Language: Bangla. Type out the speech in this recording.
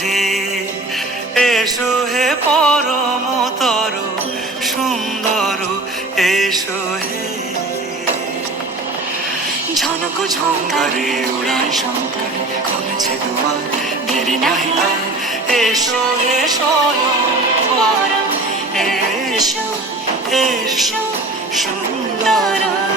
হে এসো হে পরমতর সুন্দর এসো হে ঝনক ঝঙ্কারে উড়ান শঙ্কারে কমেছে দুয়ার দেরি নাহি আর এসো হে স্বয়ং বর এসো এসো সুন্দর